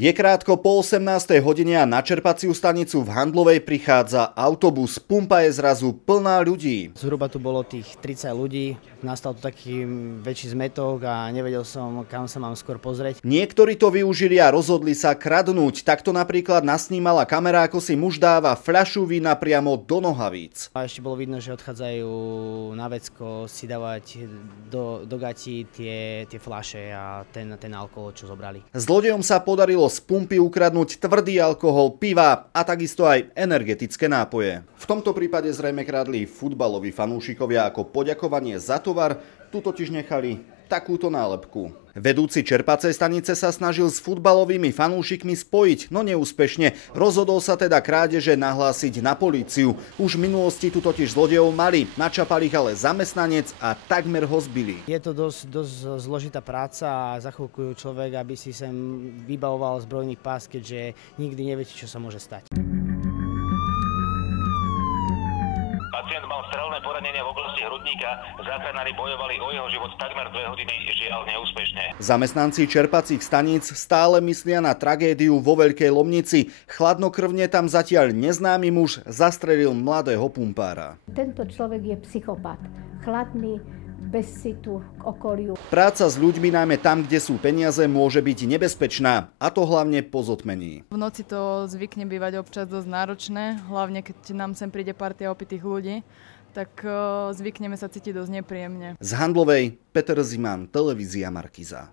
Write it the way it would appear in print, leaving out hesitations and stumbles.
Je krátko po 18. hodine a na čerpaciu stanicu v Handlovej prichádza autobus. Pumpa je zrazu plná ľudí. Zhruba tu bolo tých 30 ľudí, nastal tu taký väčší zmetok a nevedel som, kam sa mám skôr pozrieť. Niektorí to využili a rozhodli sa kradnúť. Takto napríklad nasnímala kamera, ako si muž dáva fľašu vína priamo do nohavíc. A ešte bolo vidno, že odchádzajú na vecko si dávať do gatí tie fľaše a ten alkohol, čo zobrali. Zlodejom sa podarilo z pumpy ukradnúť tvrdý alkohol, piva a takisto aj energetické nápoje. V tomto prípade zrejme kradli futbaloví fanúšikovia ako poďakovanie za tovar, tu totiž nechali takúto nálepku. Vedúci čerpacej stanice sa snažil s futbalovými fanúšikmi spojiť, no neúspešne. Rozhodol sa teda krádeže nahlásiť na políciu. Už v minulosti tu totiž zlodejov mali, načapal ich ale zamestnanec a takmer ho zbili. Je to dosť zložitá práca a za chvíľku človek, aby si sem vybavoval zbrojný pás, keďže nikdy neviete, čo sa môže stať. Pacient mal strelné poranenia v oblasti hrudníka, záchranári bojovali o jeho život takmer 2 hodiny, žiaľ neúspešne. Zamestnanci čerpacích staníc stále myslia na tragédiu vo Veľkej Lomnici. Chladnokrvne tam zatiaľ neznámy muž zastrelil mladého pumpára. Tento človek je psychopat, chladný, bez citu k okoliu. Práca s ľuďmi, najmä tam, kde sú peniaze, môže byť nebezpečná, a to hlavne po zotmení. V noci to zvykne bývať občas dosť náročné, hlavne keď nám sem príde partia opitých ľudí, tak zvykneme sa cítiť dosť nepríjemne. Z Handlovej Peter Ziman, televízia Markíza.